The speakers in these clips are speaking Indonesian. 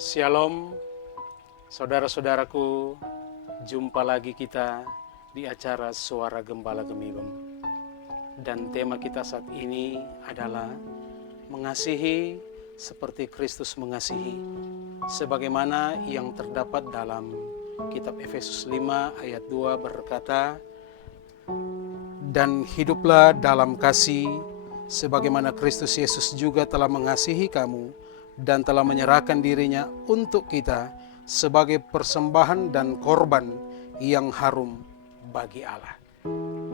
Shalom, saudara-saudaraku, jumpa lagi kita di acara Suara Gembala Gemibem. Dan tema kita saat ini adalah mengasihi seperti Kristus mengasihi, sebagaimana yang terdapat dalam kitab Efesus 5 ayat 2 berkata, "Dan hiduplah dalam kasih, sebagaimana Kristus Yesus juga telah mengasihi kamu, dan telah menyerahkan dirinya untuk kita sebagai persembahan dan korban yang harum bagi Allah."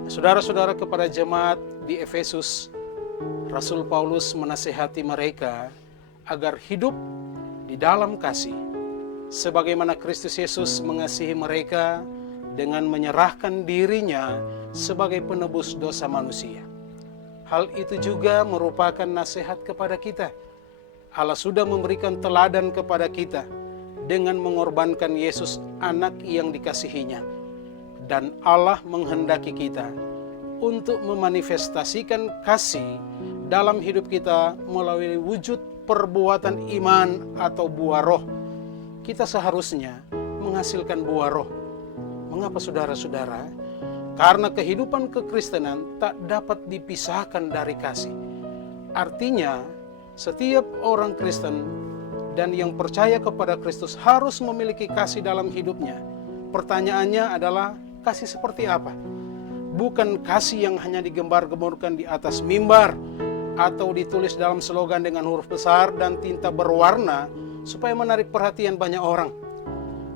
Saudara-saudara, kepada jemaat di Efesus, Rasul Paulus menasihati mereka agar hidup di dalam kasih, sebagaimana Kristus Yesus mengasihi mereka dengan menyerahkan dirinya sebagai penebus dosa manusia. Hal itu juga merupakan nasihat kepada kita. Allah sudah memberikan teladan kepada kita dengan mengorbankan Yesus, anak yang dikasihinya. Dan Allah menghendaki kita untuk memanifestasikan kasih dalam hidup kita melalui wujud perbuatan iman atau buah roh. Kita seharusnya menghasilkan buah roh. Mengapa saudara-saudara? Karena kehidupan kekristenan tak dapat dipisahkan dari kasih. Artinya, setiap orang Kristen dan yang percaya kepada Kristus harus memiliki kasih dalam hidupnya. Pertanyaannya adalah, kasih seperti apa? Bukan kasih yang hanya digembar-gemborkan di atas mimbar atau ditulis dalam slogan dengan huruf besar dan tinta berwarna supaya menarik perhatian banyak orang.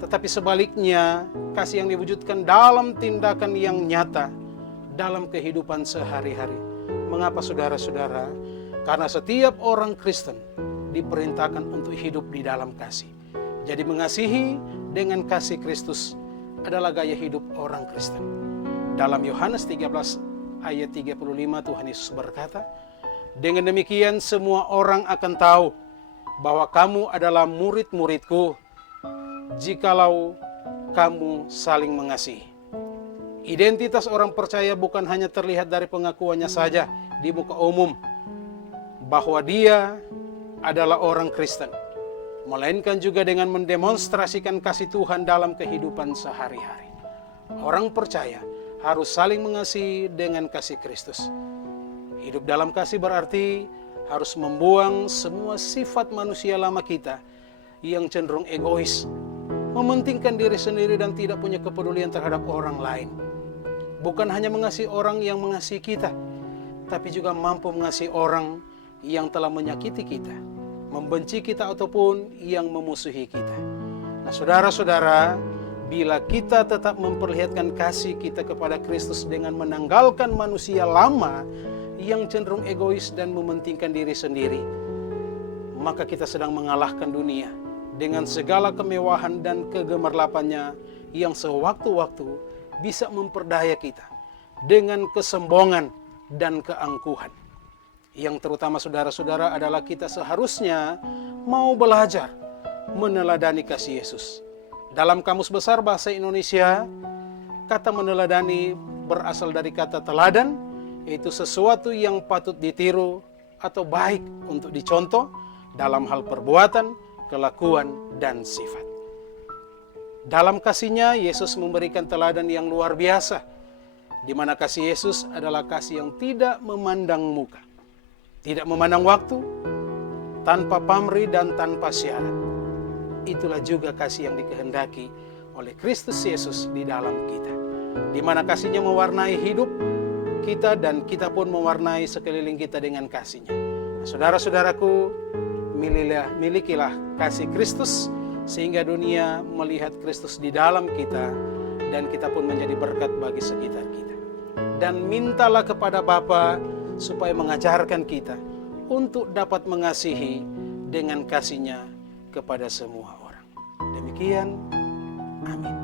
Tetapi sebaliknya, kasih yang diwujudkan dalam tindakan yang nyata dalam kehidupan sehari-hari. Mengapa saudara-saudara? Karena setiap orang Kristen diperintahkan untuk hidup di dalam kasih. Jadi mengasihi dengan kasih Kristus adalah gaya hidup orang Kristen. Dalam Yohanes 13 ayat 35 Tuhan Yesus berkata, "Dengan demikian semua orang akan tahu bahwa kamu adalah murid-muridku, jikalau kamu saling mengasihi." Identitas orang percaya bukan hanya terlihat dari pengakuannya saja di muka umum bahwa dia adalah orang Kristen, melainkan juga dengan mendemonstrasikan kasih Tuhan dalam kehidupan sehari-hari. Orang percaya harus saling mengasihi dengan kasih Kristus. Hidup dalam kasih berarti harus membuang semua sifat manusia lama kita yang cenderung egois, mementingkan diri sendiri dan tidak punya kepedulian terhadap orang lain. Bukan hanya mengasihi orang yang mengasihi kita, tapi juga mampu mengasihi orang yang telah menyakiti kita, membenci kita ataupun yang memusuhi kita. Nah, saudara-saudara, bila kita tetap memperlihatkan kasih kita kepada Kristus dengan menanggalkan manusia lama yang cenderung egois dan mementingkan diri sendiri, maka kita sedang mengalahkan dunia dengan segala kemewahan dan kegemerlapannya yang sewaktu-waktu bisa memperdaya kita dengan kesombongan dan keangkuhan. Yang terutama saudara-saudara adalah kita seharusnya mau belajar meneladani kasih Yesus. Dalam Kamus Besar Bahasa Indonesia, kata meneladani berasal dari kata teladan, yaitu sesuatu yang patut ditiru atau baik untuk dicontoh dalam hal perbuatan, kelakuan, dan sifat. Dalam kasihnya, Yesus memberikan teladan yang luar biasa, di mana kasih Yesus adalah kasih yang tidak memandang muka, tidak memandang waktu, tanpa pamrih dan tanpa syarat. Itulah juga kasih yang dikehendaki oleh Kristus Yesus di dalam kita, di mana kasihnya mewarnai hidup kita dan kita pun mewarnai sekeliling kita dengan kasihnya. Nah, saudara-saudaraku, milikilah kasih Kristus sehingga dunia melihat Kristus di dalam kita dan kita pun menjadi berkat bagi sekitar kita. Dan mintalah kepada Bapa supaya mengajarkan kita untuk dapat mengasihi dengan kasih-Nya kepada semua orang. Demikian, amin.